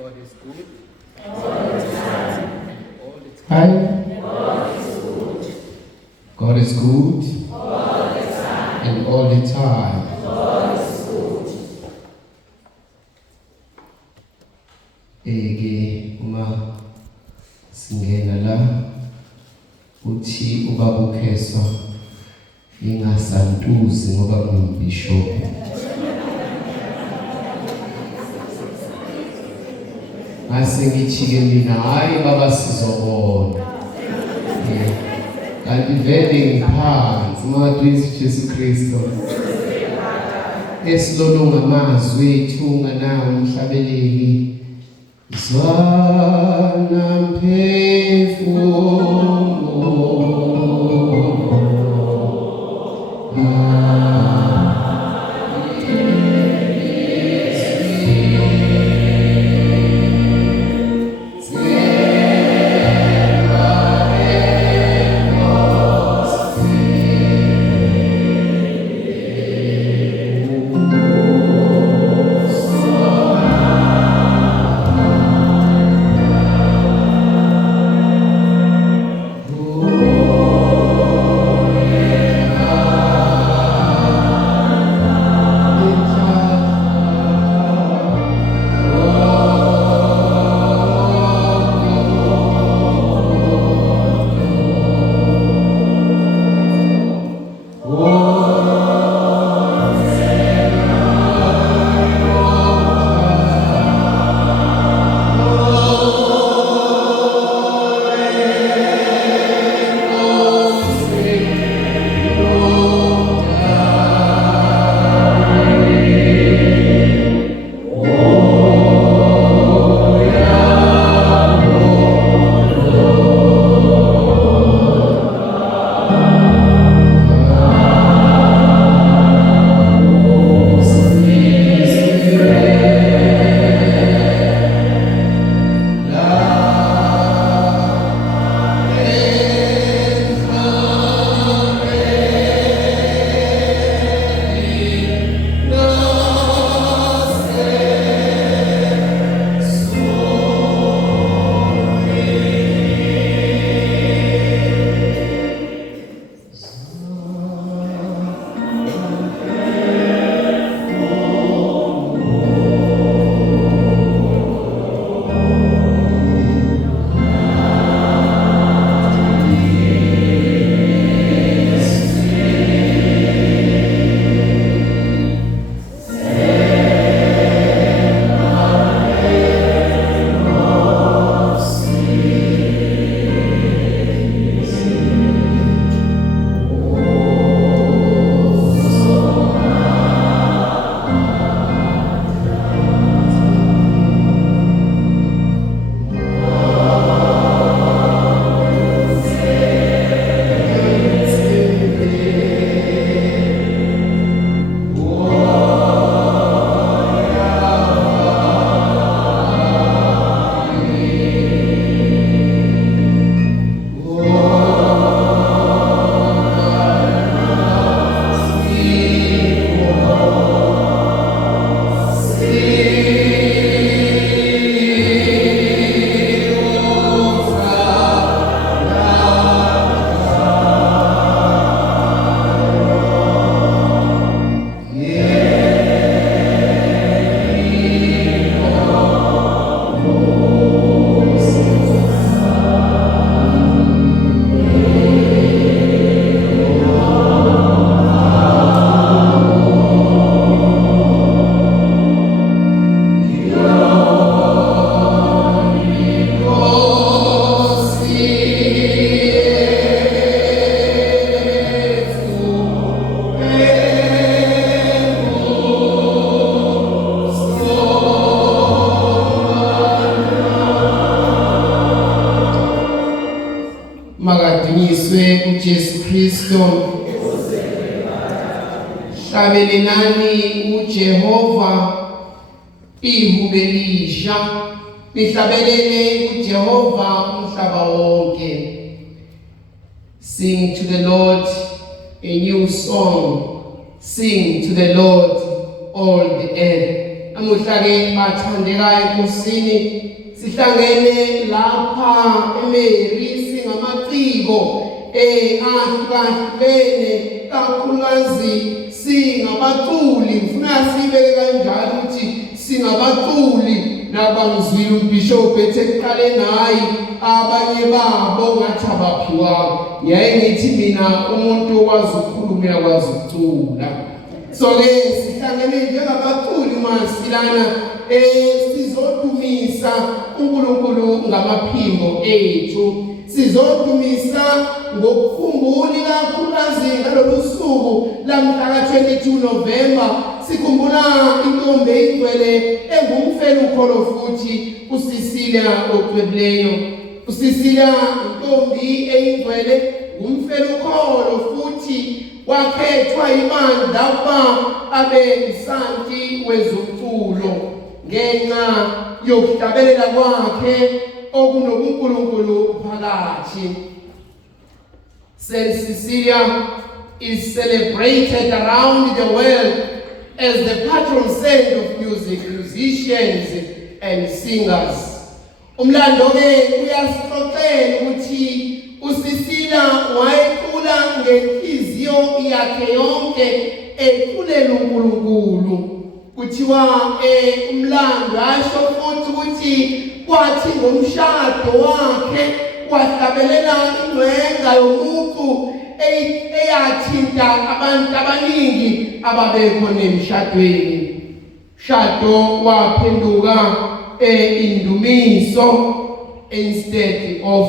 God is good. All the time. All the Hi. time. God is good. God is good. All the time. And all the time. God is good. Ke uma singena la uthi ubaba uKheswa ingasantuzi ngoba ngumbishop. Mase ngichike mina hayi baba sizobona. Kanti vele ngiphansi uMadwisi Jesu Kristu. Esilolonga amazwi ethu nganawo umhlabeleli. Zwana mphefumulo. Makadunyiswe uJesu Kristu. Hlabelelani uJehova ihubelisha. Lihlabelele uJehova umhlaba wonke. Sing to the Lord a new song. Sing to the Lord all the earth. namuhla ke bathandekayo enkosini sihlangene lapha eMary singamaciko ahlukahlukene kakhulukazi singabaculi ngifuna sibeke kanjalo ukuthi singabaculi nabangizwile uBishop ethe kuqale nayi abanye babo ngathi abaphiwa yaye ngithi mina umuntu okwazi ukukhuluma uyakwazi ukucula so ke sihlangene njengabaculi masilana sizodumisa uNkulunkulu ngamaphimbo ethu sizodumisa ngokukhumbula kakhulukazi ngalolu suku lamhla ka-22 November sikhumbula intombi eyigcwele engumfelo ukholo futhi uSisilia ogcweleyo uSisilia intombi eyigcwele ngumfelo ukholo futhi wakhethwa ibandla ukuba abe isanti wezomculo ngenxa yokuhlabelela kwakhe okunobuNkulunkulu phakathi. Saint Cecilia is celebrated around the world as the patron saint of music, musicians and singers. Umlando ke uyasixoxela ukuthi uSisilia wayecula ngenhliziyo yakhe yonke eculela uNkulunkulu. Kuthiwa umlando asho futhi ukuthi kwathi ngomshado wakhe wahlabelela ingcwenga yomuntu eyathinta abantu abaningi ababekhona emshadweni. Shado waphenduka indumiso instead of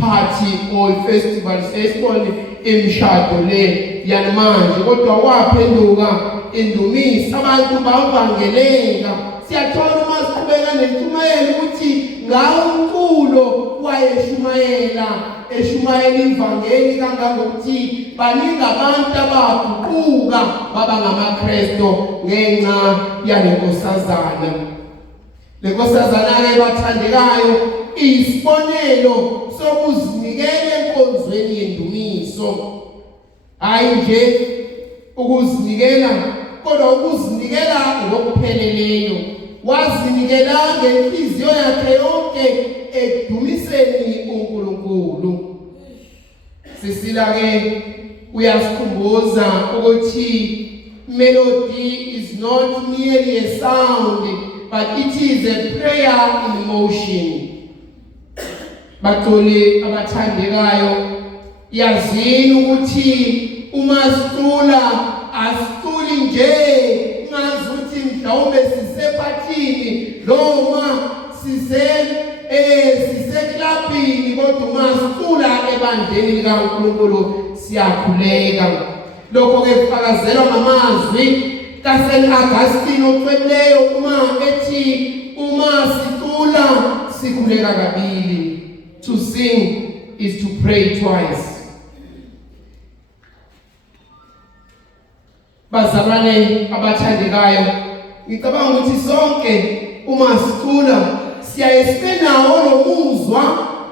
party or festival sesibone imshado le yanamanje kodwa waphenduka indumisa abantu bavangeleka. Siyathola uma siqhubeka nentshumayelo ukuthi ngawo umculo wayeshumayela ivangeli kangangokuthi baningi abantu abaguquka baba ngamaKristu ngenxa yalenkosazana. Lenkosazana-ke bathandekayo isibonelo sokuzinikela enkonzweni yendumiso, hayi nje ukuzinikela kodwa ukuzinikela ngokupheleleyo. Wazinikela ngenhliziyo yakhe yonke edumiseni uNkulunkulu. Cecilia ke uyasikhumbuza ukuthi melody is not merely a sound but it is a prayer in motion. Baculi abathandekayo yazini ukuthi uma sicula asiculi nje ngazuthi mhlawumbe sisephathini noma siseklabhini kodwa uma sicula ebandleni likaNkulunkulu siyakhuleka. Lokho ke kufakazelwa ngamazwi kaSaint Augustine oqhubeleyo uma ethi uma sicula sikhuleka kabili. To sing is to pray twice. Bazalwane abathandekayo, ngicabanga ukuthi sonke uma sicula siyaye sibe nawo lo muzwa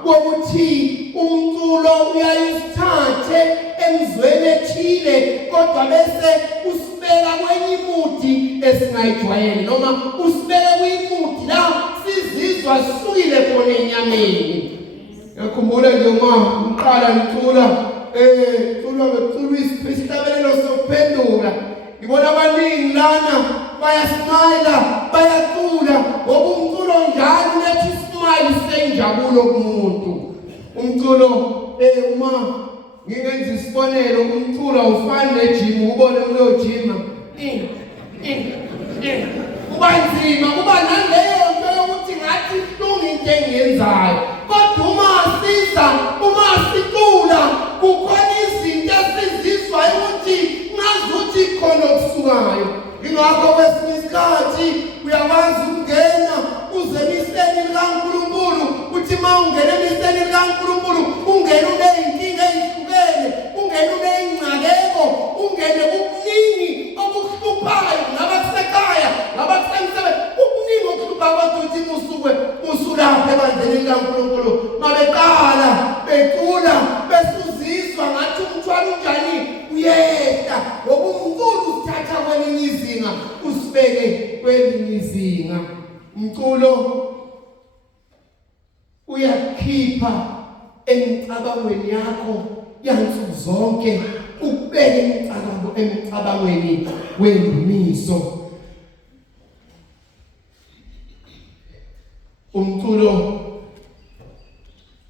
wokuthi umculo uyayisithathe emzweni ethile kodwa bese usibeka kwenye imudi esingayijwayele noma usibeka kuyimudi la sizizwa sisukile khona enyameni. Yakhumbula nje uma uqala ngicula cula isihlabelelo sokuphendula ngibona abaningi lana bayasmayila bayacula ngoba umculo njalo ulethi ismile senjabulo kumuntu. Umculo uma ngingenza isibonelo umculo ufana nejim ubone umlojima kuba nzima kuba naleyo nto yokuthi ngathi ihlungu into engiyenzayo kodwa uma sicula kukhona izinto esizizwa ukuthi ngazuthi khona okusukayo. Ingakho kwesinye isikhathi uyakwazi ukungena uze emiseni likaNkulunkulu uthi ma ungena emiseni likaNkulunkulu ungena uneyinkinga ezihlukene ungena uneyingcakeko ungene kubuningi okuhluphayo ngaba kusekhaya ngaba kusemsebenzi kubuningi okuhluphayo kodwa uthi usulapha ebandleni likaNkulunkulu mabeqala becula besuzizwa ngathi umthwalo unjani uyehla ngoba umculo usithatha kwelinye usibeke kwelinye izinga. Umculo uyakhipha emicabangweni yakho yansuku zonke, ukubeke emicabangweni wendumiso. Umculo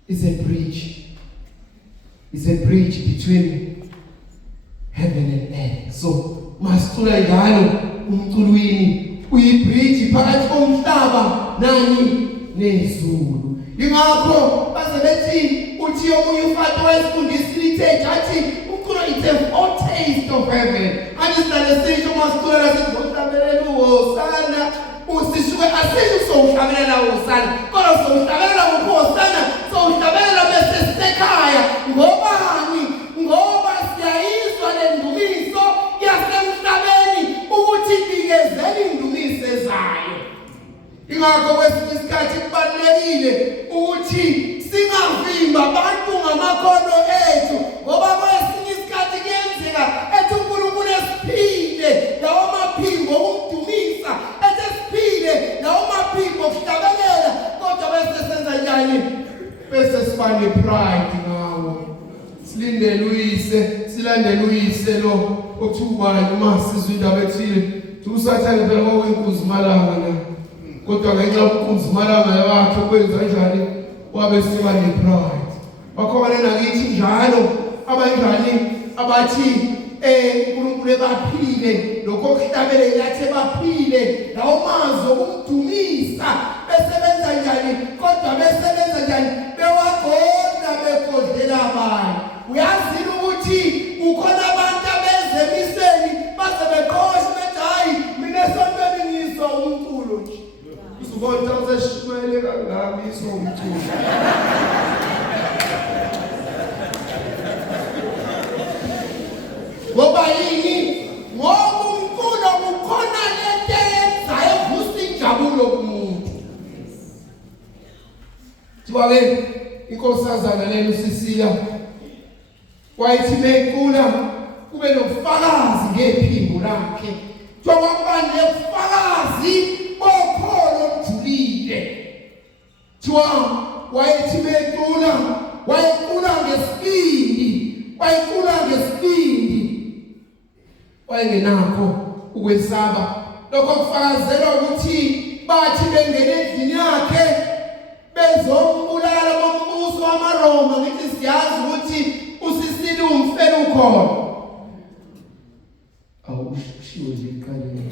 is a bridge. Is a bridge between heaven and earth. So masicula njalo umculwini uyibridge phakathi komhlaba nani nezulu. Ingakho baze bethi uthi omunye umfati wesifundisi lithe athi umculo it's a foretaste of heaven. Andisale sisho masicula lasizohlabelela uHosana usisuke asisho sohlabelela uHosana kodwa sohlabelela uHosana sohlabelela bese sisekhaya ngobani ngoba siyayizwa lendumiso yasemhlabeni ukuthi ikezele indumiso ezayo. Ingakho kwesinye isikhathi kubalulekile ukuthi singavimba abantu ngamakhono ethu ngoba kwesinye isikhathi kuyenzeka ethi uNkulunkulu esiphile lawo maphimbo okudumisa ethi esiphile lawo maphimbo okuhlabelela kodwa bese senza njani bese sibane pride ngawo silindele uyise silandele uyise lo othubayo uma sizwe indaba ethile usathane phela kwakwenkunzi malanga na kodwa ngenxa yokunkunzi malanga yakhe kwenza njani wabe siba ne-pride. Bakhona nakithi njalo abanjani abathi uNkulunkulu ebaphile lokho okuhlabelela yathi baphile lawo mazwi okumdumisa besebenza njani kodwa besebenza njani bewagonda begodlela abantu. Uyazile ukuthi ukhona abantu abezemiseni base beqosha bethi hayi mina esontweni ngizwa umculo nje. Uzobona uzeshimele kangaka izwa umculo. Ngoba yini? Ngoba umculo kukhona lento eyenzayo evusa injabulo kumuntu. Thiwa-ke inkosazana lena uSisila wayithi mecula kube nobufakazi ngephimbo lakhe. Njengoba kubanje ubufakazi bokholo olujulile. Thiwa wayithi mecula wayicula ngesibindi, wayicula ngesibindi. Wayengenakho ukwesaba. Lokho kufakazela ukuthi bathi bengene endlini yakhe bezombulala bombuso wamaRoma. Ngithi siyazi ukuthi uSisila umfela ukhona. Awushiwo nje iqaleni.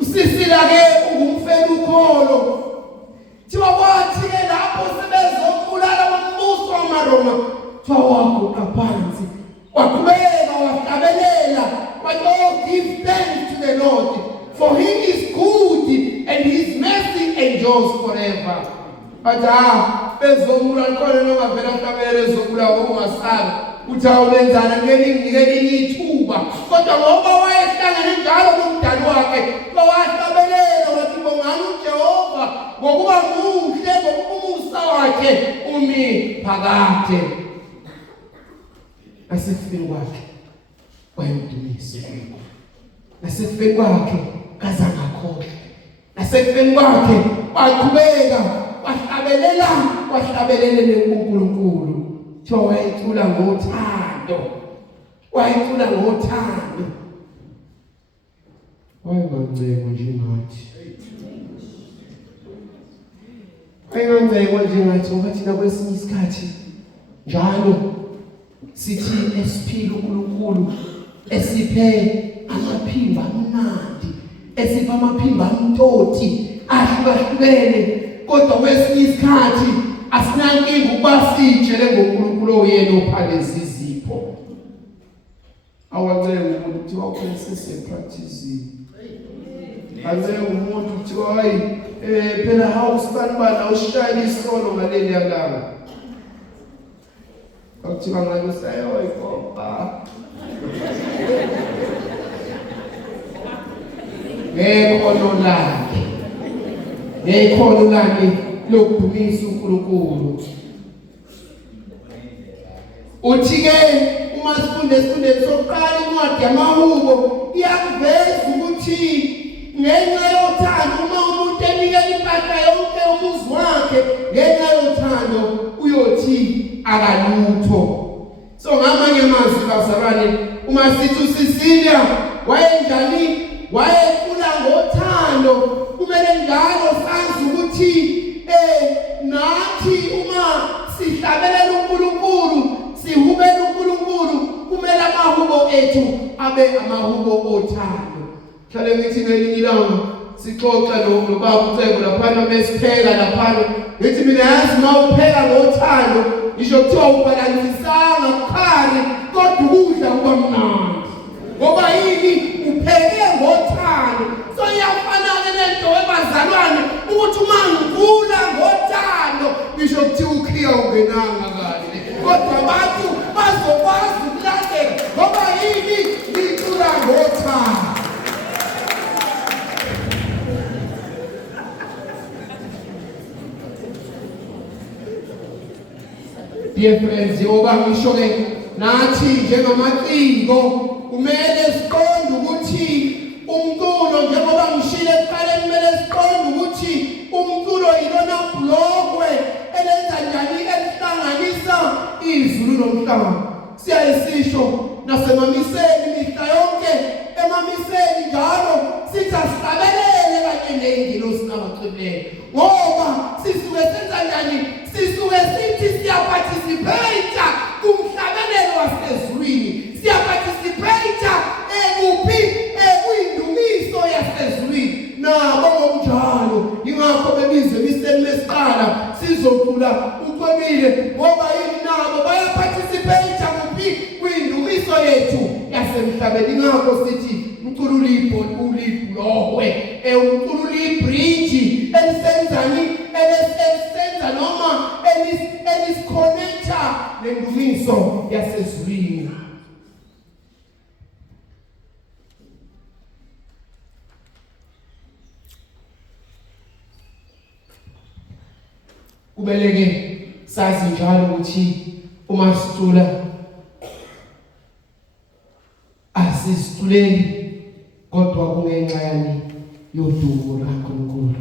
uSisila-ke ungumfela ukholo. Thiwa kwathi-ke lapho sebezombulala bombuso wamaRoma thiwa waguqa phansi waqhubeka wahlabelela wathi oh give thanks to the Lord for he is good and his mercy endures forever. Bathi bezombulala khona nongavela hlabele ezombulala ngokungasabi uthi awulenzana ngelinye ithuba kodwa ngoba wayehlangene njalo nomdali wakhe wahlabelela wathi bongani uJehova ngokuba muhle ngokumusa wakhe umi phakade. Asekufeni kwakhe wayemdumisa uNkulunkulu. Asekufeni kwakhe kazange akhohle. Asekufeni kwakhe waqhubeka wahlabelele uNkulunkulu. Thiwa wayecula ngothando. Wayecula ngothando. Wayenganceko njengathi. Wayenganceko njengathi ngoba thina kwesinye isikhathi njalo sithi esiphila uNkulunkulu esiphe amaphimbo amnandi, esiphe amaphimbo amtoti ahlukahlukene kodwa kwesinye isikhathi asinankinga ukuba sijele ngoNkulunkulu oyena ophaleza izipho. Awancenge umuntu kuthiwa ukhesese-practicing. Ancenge umuntu kuthiwa hayi phela hawu sibanibani awushayela isolo ngaleli yalanga. Akuthiwa ngabe usayoyikhomba. Ngekhono lakhe lokudumisa uNkulunkulu. Uthi-ke uma sifunde sokuqala incwadi yamaHubo uma sithi uSisilia wayenjani, wayecula ngothando. Kumele njalo sazi ukuthi nathi uma sihlabelela uNkulunkulu, sihubela uNkulunkulu, kumele amahubo ethu abe amahubo othando. Hlale ngithi ngelinye ilanga sixoxa nobaba uCebo laphana mesipheka laphana, ngithi mina yazi mawupheka ngothando ngisho kuthiwa ubalanisanga kukhari kodwa ukudla kuba mnandi. Ngoba yini? Upheke ngothando. So iyafana-ke nento webazalwane ukuthi uma ngivula ngothando ngisho kuthiwa ukhiya ungenanga kahle, kodwa abantu bazokwazi ukulandela ngoba yini? Ngicula ngothando. Dear friends, njengoba ngisho-ke nathi njengamaciko kumele siqonde ukuthi umculo, njengoba ngishilo ekuqaleni, kumele siqonde ukuthi umculo yilona blokwe elenza njani elihlanganisa izulu nomhlaba. Siyaye sisho nasemamiseni mihla yonke, emamiseni njalo sithi asihlabelele kanye ney'ngilosi nabathweleyo, ngoba sisuke senza njani? Sisuke sithi siyaparticipate kumhlabelelo wasezulwini, siyaparticipate kuphi? Kuyindumiso yasezulwini. Nabo ngokunjalo ingakho bebizwe emiseni mesiqala sizocula ucwebile, ngoba yini? Nabo bayaparticipate kuphi? Kuyindumiso yethu yasemhlabeni. Ingakho sithi umculo ulibhlohwe, umculo ulibridge elisenzani, elisenza noma elisikhonektha nendumiso yasezulwini. Kumele-ke sazi njalo ukuthi uma sicula asisiculeli kodwa kungenxa yani yodumo kaNkulunkulu.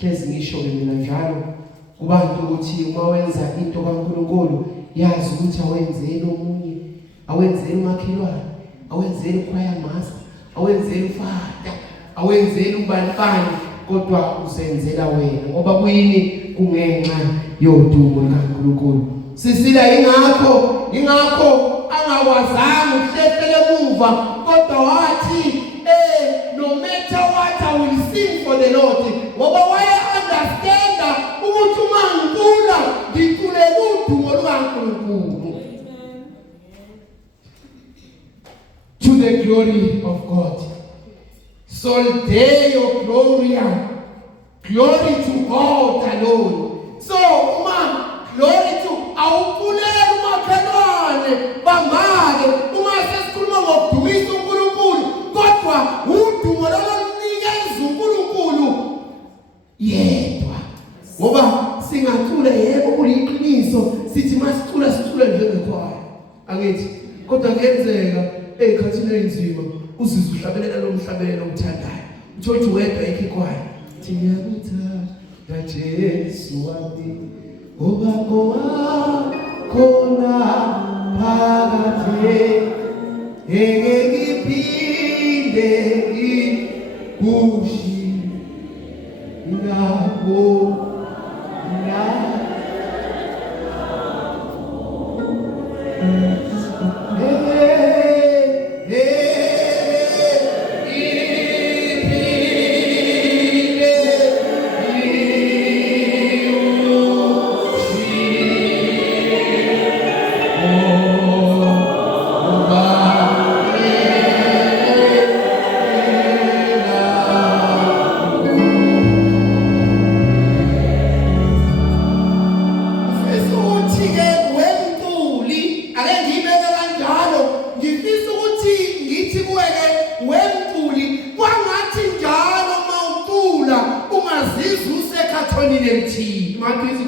Hlezi ngisho-ke mina njalo kubantu ukuthi uma wenza into kaNkulunkulu yazi ukuthi awenzeli omunye, awenzeli umakhelwane, awenzeli ukhwaya master, awenzeli ufada, awenzeli ubanibani, kodwa uzenzela wena. Ngoba kuyini? Kungenxa yodumo kaNkulunkulu. Sisila ingakho angakwazanga ukuhlehlela emuva, kodwa wathi no matter what I will sing for the Lord. Ngoba waye understanda ukuthi uma ngicula ngiculela udumo lukaNkulunkulu. To the glory of God. Sol Deo Gloria. Glory to God alone. So uma glory to awukulela umakhelwane bamake uma sesikhuluma ngokudumisa uNkulunkulu, kodwa udumo lolunikeza uNkulunkulu yedwa. Ngoba singacula yebo kuliqiniso sithi masicula njengekhwaya, angithi, kodwa kuyenzeka ekhathini enzima uzizwe uhlabelela lo mhlabelo omthandayo, uthi wedwa ikhwaya Tiyakuthanda Jesu wami, obako wakhona phakathi, engekiphinde ngikushi ngabo na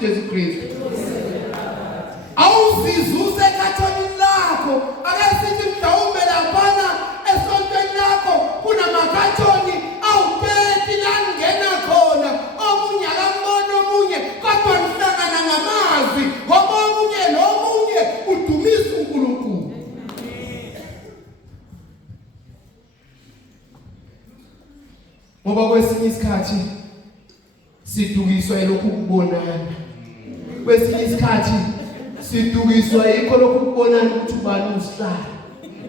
Jesu Kristu. Awuzizuse ekhathonini lakho, akasithi mhlawumbe laphana esontweni lakho kunamakhathoni awuthethi la ngena khona, omunye akambona omunye, kodwa nihlangana ngamazwi, ngoba omunye nomunye udumisa uNkulunkulu. Ngoba kwesinye isikhathi sidukiswa yilokhu kubonana. Kwesinye isikhathi sidukiswa yikho lokhu kubonana ukuthi ubani usihlala.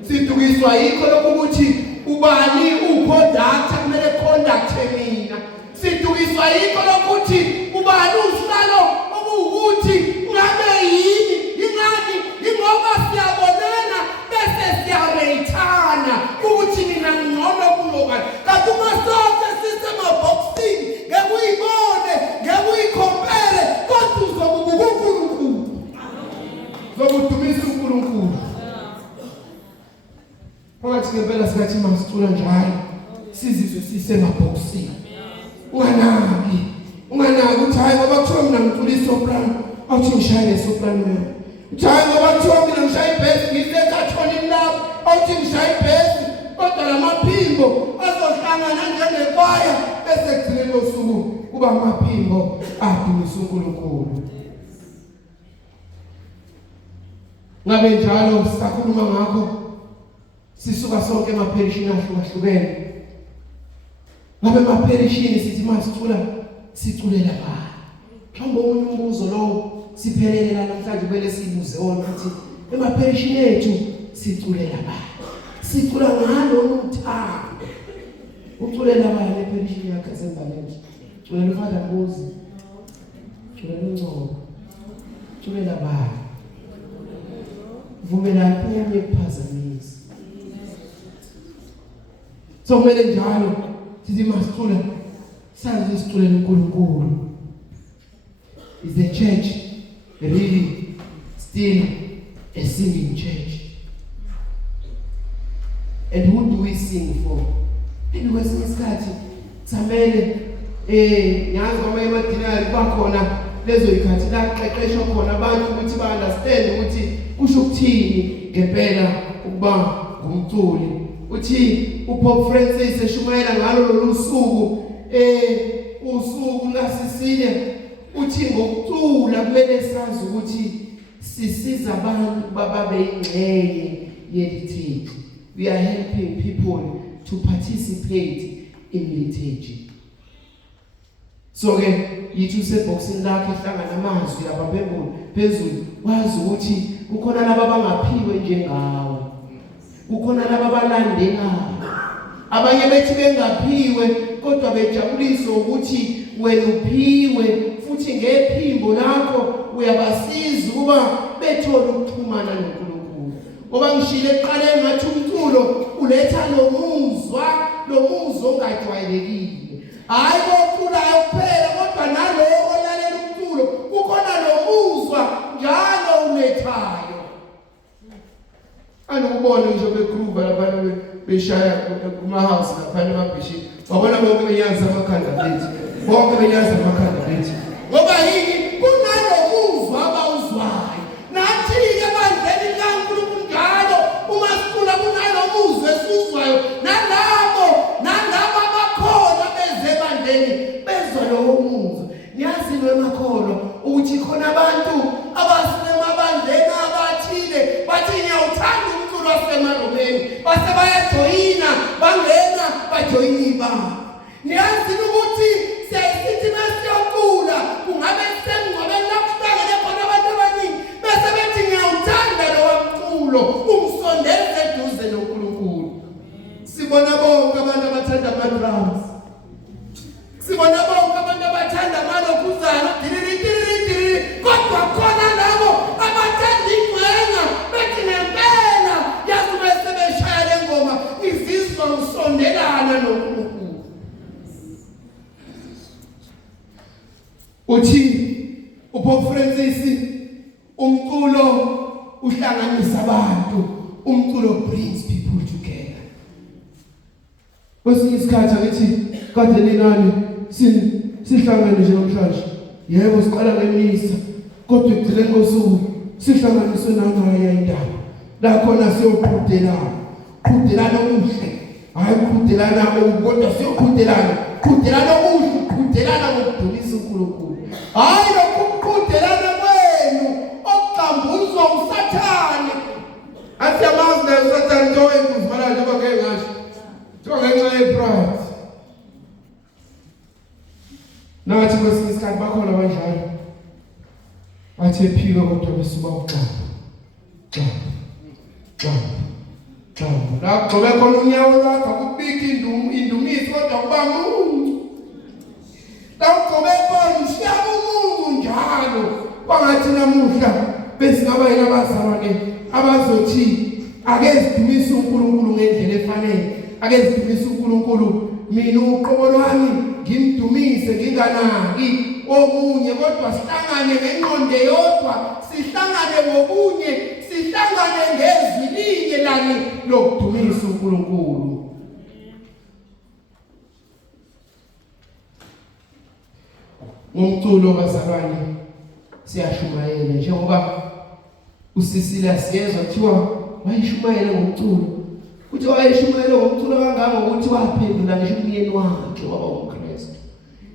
Sidukiswa yikho lokhu ukuthi ubani uconduct kumele conduct mina. Sidukiswa yikho lokhu ukuthi ubani usihlalo ukuthi ngabe yini ingani ingoba siyabonana bese siyareyithana ukuthi mina ngcono kuloba kanti uma sonke sisemabhoxing ngekuyibone ngekuyikhompere kodwa uzobuka uNkulunkulu zokudumisa uNkulunkulu phakathi ngempela sikathi masicula njalo sizizwe sisemabhoxing unganaki ukuthi hayi ngoba kuthiwa mina ngicula isoprano awuthi ngishayele isoprano yami hayi ngoba kuthiwa mina ngishaya ibass ngisecathonini lapho awuthi ngishaya ibass kodwa lamaphimbo azohlangana njengekwaya bese kugcineni kosuku kuba amaphimbo adumisa uNkulunkulu. Ngabe njalo sisakhuluma ngakho sisuka sonke emaperishini ahlukahlukene. Ngabe emaperishini sithi masicula siculela ba. Mhlawumbe umunye umbuzo lo siphelele namhlanje bele sibuze wona ukuthi emaperishini ethu siculela ba. Sicula ngalo uthando. Uculela ba eperishini yakhe esembaleni. Culela uFather Mbuzi. Culela uNgcobo. Culela ba. Vumela kuye kuphazamisa. So kumele njalo sithi masicula sazi siculela uNkulunkulu. Is the church really still a singing church? And who do we sing for? And kwesinye isikhathi samele nyazi noma emadinari bakhona lezo ikhathi la qeqeshwa khona abantu ukuthi ba understand ukuthi kusho ukuthini ngempela ukuba ngumculi. Uthi uPope Francis eshumayela ngalo lolu suku usuku lasisine uthi ngokucula kumele sazi ukuthi sisiza abantu bababe ingxenye yeliturgy. We are helping people to participate in liturgy. So ke yithi useboxini lakhe ehlangana amazwi lapha phezulu wazi ukuthi kukhona laba bangaphiwe njengawe. Kukhona laba balandelayo. Abanye bethi bengaphiwe kodwa bejabuliswa ukuthi wena uphiwe futhi ngephimbo lakho uyabasiza ukuba bethole ukuxhumana noNkulunkulu. Ngoba ngishile eqaleni ngathi umculo uletha lo muzwa ongajwayelekile. Hayi kokuculayo kuphela kodwa nalowo olalela umculo kukhona lo muzwa njalo ulethayo. Anokubona nje begroove labantu beshaya kuma house lapha emabhishi. Wabona bonke benyaza amakhanda bethi. Bonke benyaza amakhanda bethi. Ngoba yini kunalo muzwa abawuzwayo. Nathi ke bandleni kaNkulunkulu njalo uma sicula kunalo muzwa esizwayo nalabo abakhona beze bandleni bezwa lowo muzwa. Niyazi lwemakholwa ukuthi khona abantu abasemabandleni abathile bathi ngiyawuthanda umculo wasemaromeni base bayajoyina bangena bajoyina ibanga. Niyazi ukuthi sesithi masiyocula kungabe sengcwabeni lakuhlangene khona abantu abaningi bese bethi ngiyawuthanda lowo mculo umsondeze eduze noNkulunkulu. Sibona bonke abantu abathanda ama-drums. Sibona bonke abantu abathanda amalokuzana kodwa khona labo abathanda ingcwenga bethi ngempela yazi bese beshaya le ngoma izizwa usondelana noNkulunkulu. Uthi uPope Francis umculo uhlanganisa abantu. Umculo brings people together. Kwesinye isikhathi akithi kade ningani sihlangane nje namhlanje. Yebo siqala ngemisa kodwa ekugcineni kosuku sihlanganiswe nangaya indaba. La khona siyoqhudelana. Qhudelana okuhle. Hayi qhudelana kodwa siyoqhudelana. Qhudelana okuhle, qhudelana ngokudumisa uNkulunkulu. Hayi lokuqhudelana kwenu okuqambuzwa uSathane. Athi amazi na uSathane nje oyekuzimala njengoba ngeke ngasho. Njengoba ngenxa yepride. nathi kwesinye isikhathi bakhona abanjalo bathi ephika kodwa besuka uxamba la gcobe khona unyawo lwakho akubiki indumisi kodwa kuba muncu la ugcobe khona ushiyaba umungu njalo kwangathi namuhla besingaba yilabazalwane abazothi ake sidumise uNkulunkulu ngendlela efanele, ake sidumise uNkulunkulu mina uqobo lwami ngimdumise nginganaki omunye kodwa sihlangane ngengqondo yodwa, sihlangane ngobunye, sihlangane ngezwi linye lani lokudumisa uNkulunkulu. Ngomculo bazalwane siyashumayela njengoba usisila siyezwa kuthiwa wayishumayela ngomculo. Uthi wayishumayela ngomculo kangaka ukuthi waphendula ngisho umyeni wakhe waba uMkristu.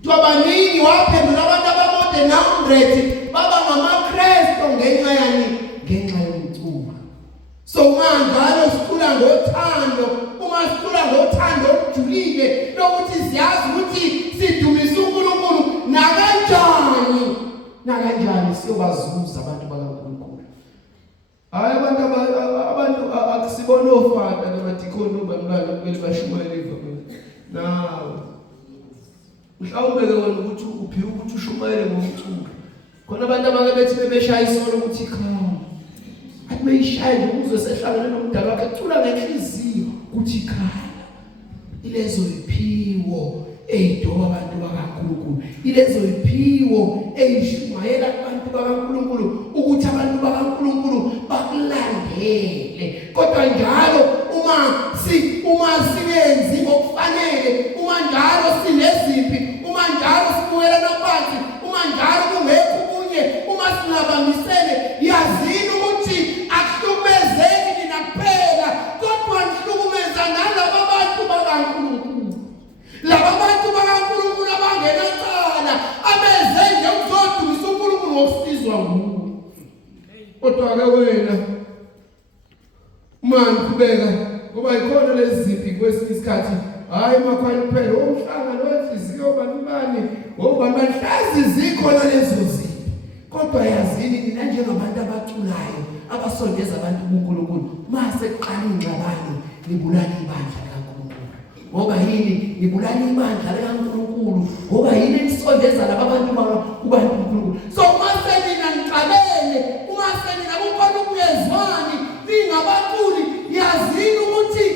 Baningi waphendula abantu abamode 100 baba ngamaKristu ngenxa yani, ngenxa yomculo. So manje sicula ngothando, uma sicula ngothando olujulile lokuthi siyazi ukuthi sidumise uNkulunkulu nakanjani siyobazuza abantu bakaNkulunkulu. Hayi abantu akusibona ofana namadikoni bamlalo kumele bashumayele ivangeli. Nawe mhlawumbe ke wena ukuthi uphiwe ukuthi ushumayele ngomculo. Khona abantu abake bethi bebeshaya isolo ukuthi ikhaya. Athi beyishaya nje uzwe sehlangene nomdala wakhe ecula ngenhliziyo ukuthi ikhaya. Ilezo iphiwo eyidoba abantu bakaNkulunkulu. Ilezo iphiwo eyishumayela abantu bakaNkulunkulu ukuthi abantu bakaNkulunkulu bakulandele. Kodwa njalo uma siyenzi ngokufanele, uma njalo sineziphi, uma njalo sibukela naphansi, uma njalo kungekho kunye, uma singabambisene, yazini ukuthi akuhlukumezeki nina kuphela, kodwa nihlukumeza nalabo bantu bakaNkulunkulu. Laba bantu bakaNkulunkulu abangenacala abeze nje ukuzodumisa uNkulunkulu ngokusizwa nguwe. Kodwa ke wena manje kubeka ngoba ikhona lezi ziphi kwesinye isikhathi, hayi makhwani kuphela umhlangano wenhliziyo banibani ngobani hlazi zikhona lezo ziphi. Kodwa yazini nina njengabantu abaculayo abasondeza abantu kuNkulunkulu, mase kuqala ingxabano nibulala ibandla likaNkulunkulu. Ngoba yini nibulala ibandla likaNkulunkulu? Ngoba yini nisondeza laba bantu kubantu uNkulunkulu? So mase nina niqalene, mase nina kukhona ukuyezwani ningabaculi, yazini ukuthi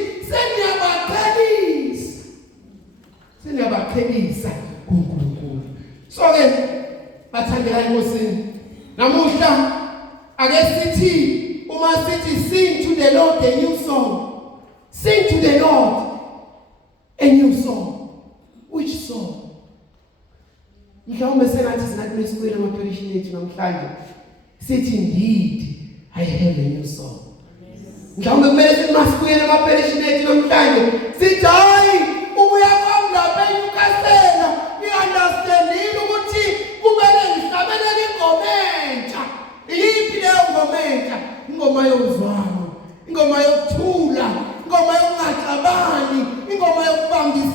seniyabaqhelisa kuNkulunkulu. So ke bathandekayo enkosini, namuhla ake sithi uma sithi sing to the Lord a new song, sing to the Lord a new song. Which song? Mhlawumbe sengathi sinathi mesibuyela emaphorishini ethu namhlanje sithi indeed I have a new song. Mhlawumbe kumele sithi masibuyela emaphorishini ethu namhlanje sithi hayi ubuya kwami lapha eNyukasela ngiunderstandile ukuthi kumele ngihlabelele ingoma entsha. Iyiphi leyo ngoma entsha? Ingoma yozwano, ingoma yokuthula, ingoma yokungaxabani, ingoma yokubambisa